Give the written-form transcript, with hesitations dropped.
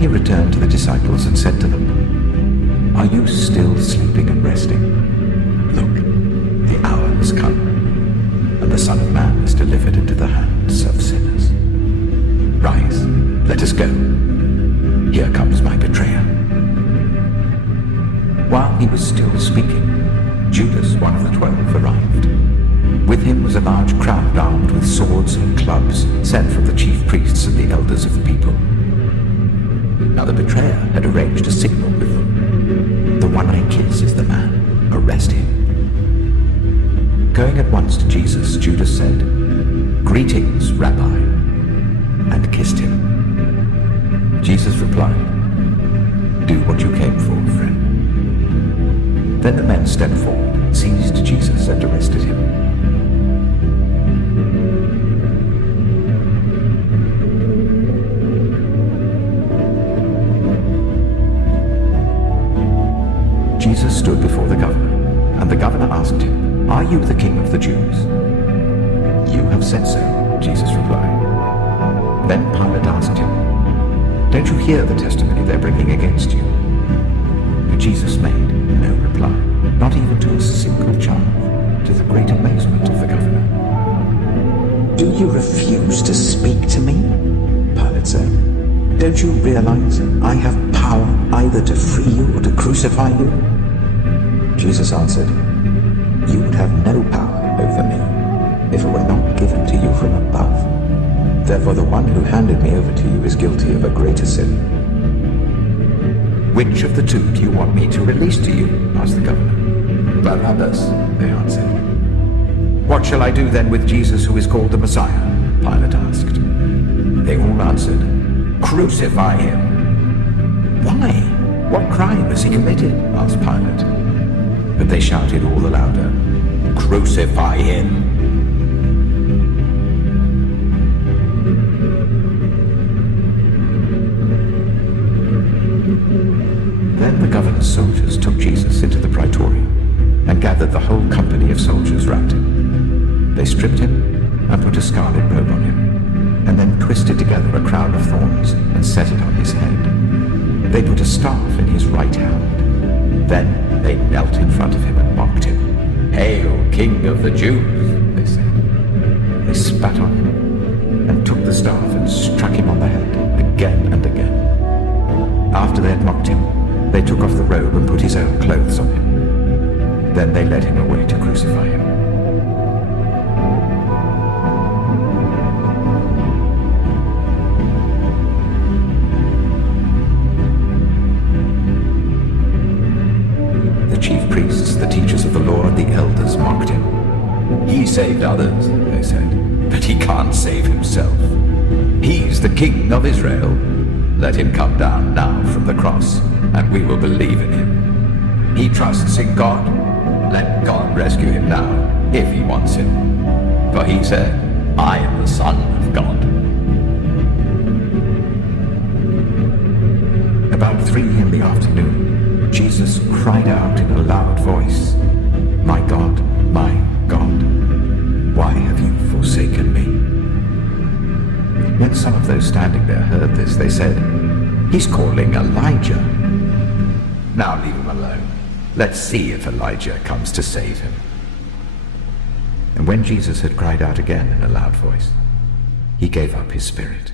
he returned to the disciples and said to them, "Are you still sleeping and resting? Look, the hour has come, and the Son of Man is delivered into the hands of sinners. Rise, let us go. Here comes my betrayer." While he was still speaking, Judas, one of the 12, arrived. With him was a large crowd armed with swords and clubs, sent from the chief priests and the elders of the people. Now the betrayer had arranged a signal with them. "The one I kiss is the man. Arrest him." Going at once to Jesus, Judas said, "Greetings, Rabbi," and kissed him. Jesus replied, "Do what you came for, friend." Then the men stepped forward, seized Jesus, and arrested him. Jesus stood before the governor, and the governor asked him, "Are you the king of the Jews?" "You have said so," Jesus replied. Then Pilate asked him, "Don't you hear the testimony they're bringing against you?" But Jesus made no reply, not even to a single charge, to the great amazement of the governor. "Do you refuse to speak to me?" Pilate said. "Don't you realize I have power either to free you or to crucify you?" Jesus answered, "You would have no power over me if it were not given to you from above. Therefore the one who handed me over to you is guilty of a greater sin." "Which of the two do you want me to release to you?" asked the governor. "Barabbas," they answered. "What shall I do then with Jesus who is called the Messiah?" Pilate asked. They all answered, "Crucify him." "Why? What crime has he committed?" asked Pilate. But they shouted all the louder, "Crucify him!" Then the governor's soldiers took Jesus into the praetorium and gathered the whole company of soldiers round him. They stripped him and put a scarlet robe on him, and then twisted together a crown of thorns and set it on his head. They put a staff in his right hand. Then they knelt in front of him and mocked him. "Hail, King of the Jews," they said. They spat on him and took the staff and struck him on the head again and again. After they had mocked him, they took off the robe and put his own clothes on him. Then they led him away to crucify him. The chief priests, the teachers of the law, and the elders mocked him. "He saved others," they said, "but he can't save himself. He's the King of Israel. Let him come down now from the cross, and we will believe in him. He trusts in God. Let God rescue him now, if he wants him. For he said, 'I am the Son of God.'" About 3 in the afternoon, Jesus cried out in a loud voice, my God, why have you forsaken me?" When some of those standing there heard this, they said, "He's calling Elijah." "Now leave him alone. Let's see if Elijah comes to save him." And when Jesus had cried out again in a loud voice, he gave up his spirit.